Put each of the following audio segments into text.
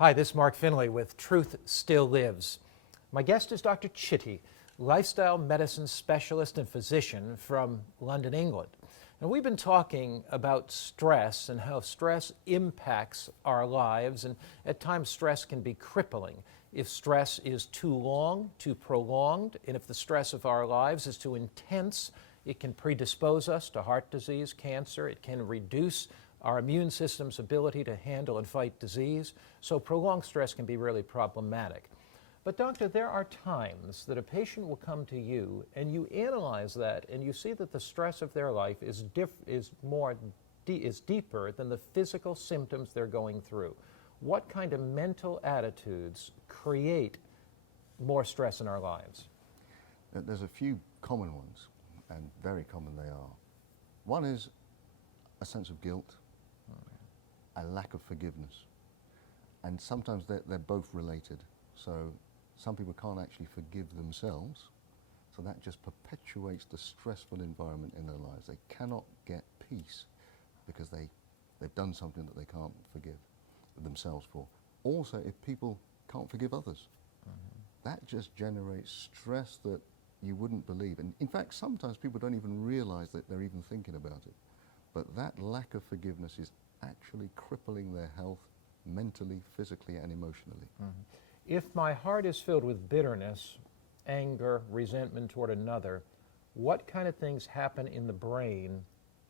Hi, this is Mark Finley with Truth Still Lives. My guest is Dr. Chitty, lifestyle medicine specialist and physician from London, England. And we've been talking about stress and how stress impacts our lives, and at times stress can be crippling. If stress is too long, too prolonged, and if the stress of our lives is too intense, it can predispose us to heart disease, cancer. It can reduce our immune system's ability to handle and fight disease. So prolonged stress can be really problematic. But doctor, there are times that a patient will come to you and you analyze that and you see that the stress of their life is deeper than the physical symptoms they're going through. What kind of mental attitudes create more stress in our lives? There's a few common ones, and very common they are. One is a sense of guilt, a lack of forgiveness, and sometimes they're both related. So some people can't actually forgive themselves, so that just perpetuates the stressful environment in their lives. They cannot get peace because they've done something that they can't forgive themselves for. Also, if people can't forgive others, that just generates stress that you wouldn't believe. And in fact, sometimes people don't even realize that they're even thinking about it. But that lack of forgiveness is actually crippling their health mentally, physically, and emotionally. If my heart is filled with bitterness, anger, resentment toward another, what kind of things happen in the brain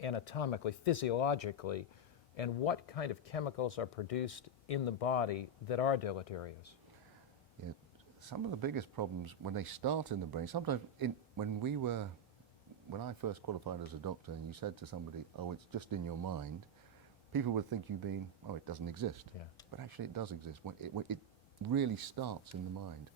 anatomically, physiologically, and what kind of chemicals are produced in the body that are deleterious? Yeah, some of the biggest problems when they start in the brain, sometimes when I first qualified as a doctor and you said to somebody, oh, it's just in your mind, people would think you mean, oh, it doesn't exist. Yeah. But actually it does exist. It really starts in the mind.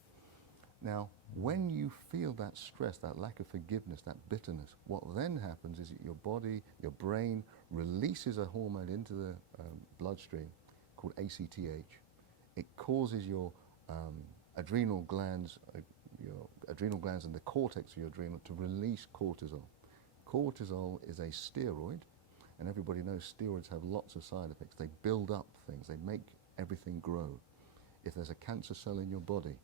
Now, when you feel that stress, that lack of forgiveness, that bitterness, what then happens is that your body, your brain releases a hormone into the bloodstream called ACTH. It causes your adrenal glands and the cortex of your adrenal to release cortisol. Cortisol is a steroid, and everybody knows steroids have lots of side effects. They build up things, they make everything grow. If there's a cancer cell in your body,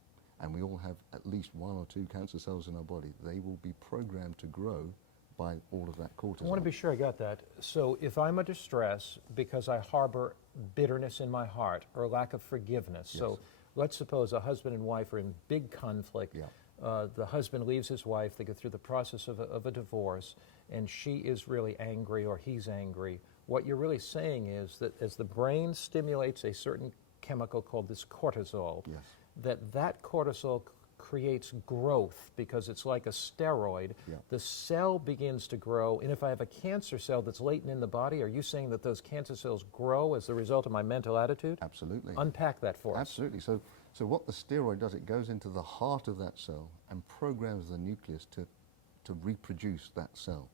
and we all have at least one or two cancer cells in our body, they will be programmed to grow by all of that cortisol. I want to be sure I got that. So if I'm under stress because I harbor bitterness in my heart or lack of forgiveness, yes. So let's suppose a husband and wife are in big conflict. Yeah. The husband leaves his wife, they go through the process of a divorce, and she is really angry or he's angry. What you're really saying is that as the brain stimulates a certain chemical called this cortisol, yes. that cortisol creates growth because it's like a steroid. Yeah. The cell begins to grow, and if I have a cancer cell that's latent in the body, are you saying that those cancer cells grow as the result of my mental attitude? Absolutely. Unpack that for us. Absolutely. So what the steroid does, it goes into the heart of that cell and programs the nucleus to reproduce that cell.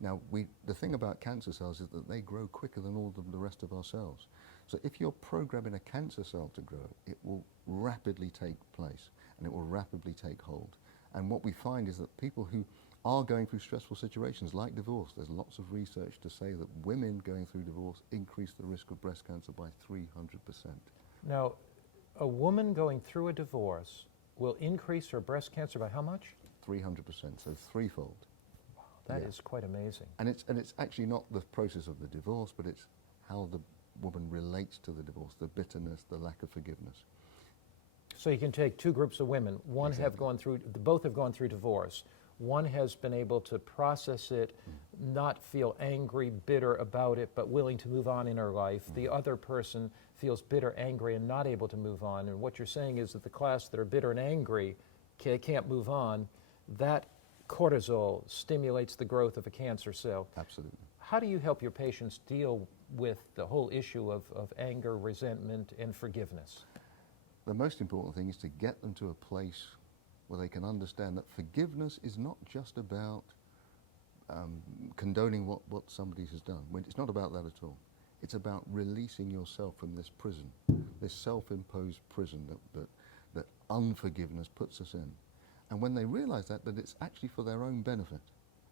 Now, the thing about cancer cells is that they grow quicker than all of the rest of our cells. So if you're programming a cancer cell to grow, it will rapidly take place and it will rapidly take hold. And what we find is that people who are going through stressful situations like divorce, there's lots of research to say that women going through divorce increase the risk of breast cancer by 300%. Now, a woman going through a divorce will increase her breast cancer by how much? 300%, so threefold. Wow, that is quite amazing. And it's actually not the process of the divorce, but it's how the woman relates to the divorce, the bitterness, the lack of forgiveness. So you can take two groups of women. One exactly. Both have gone through divorce. One has been able to process it, not feel angry, bitter about it, but willing to move on in her life. The other person feels bitter, angry, and not able to move on. And what you're saying is that the class that are bitter and angry, can't move on, that cortisol stimulates the growth of a cancer cell. Absolutely. How do you help your patients deal with the whole issue of anger, resentment, and forgiveness? The most important thing is to get them to a place where they can understand that forgiveness is not just about condoning what somebody has done. It's not about that at all. It's about releasing yourself from this prison, this self-imposed prison that unforgiveness puts us in. And when they realize that it's actually for their own benefit.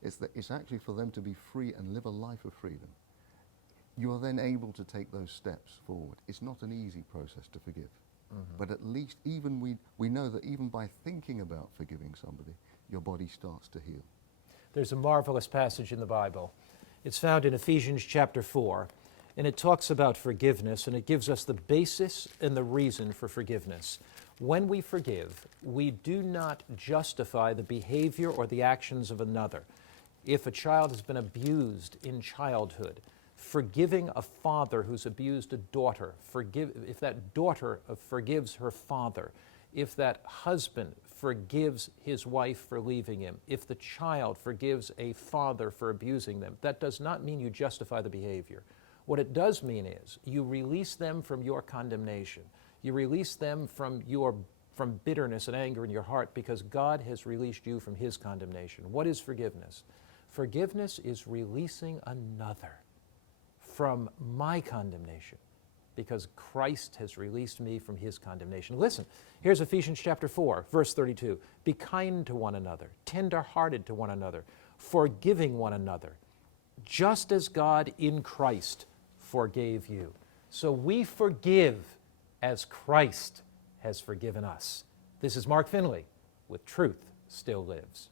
It's actually for them to be free and live a life of freedom. you are then able to take those steps forward. It's not an easy process to forgive. But at least we know that even by thinking about forgiving somebody, your body starts to heal. There's a marvelous passage in the Bible. It's found in Ephesians chapter 4, and it talks about forgiveness, and it gives us the basis and the reason for forgiveness. When we forgive, we do not justify the behavior or the actions of another. If a child has been abused in childhood, forgiving a father who's abused a daughter, if that daughter forgives her father, if that husband forgives his wife for leaving him, if the child forgives a father for abusing them, that does not mean you justify the behavior. What it does mean is you release them from your condemnation. You release them from bitterness and anger in your heart because God has released you from his condemnation. What is forgiveness? Forgiveness is releasing another from my condemnation because Christ has released me from his condemnation. Listen, here's Ephesians chapter 4, verse 32. Be kind to one another, tender-hearted to one another, forgiving one another, just as God in Christ forgave you. So we forgive as Christ has forgiven us. This is Mark Finley with Truth Still Lives.